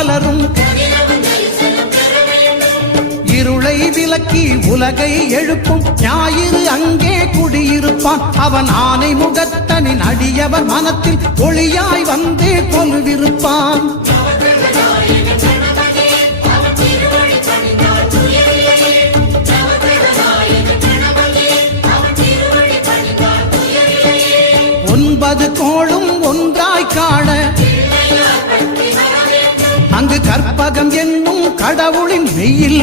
மலரும் இருளை விலக்கி உலகை எழுப்பும் ஞாயிறு அங்கே குடியிருப்பான். அவன் ஆனை முகத்தனின் அடியவர் மனத்தில் ஒளியாய் வந்து கொலுவிருப்பான். ஒன்பது கோளும் ஒன்றாய் காண அங்கு கற்பகம் என்னும் கடவுளின் வெயில்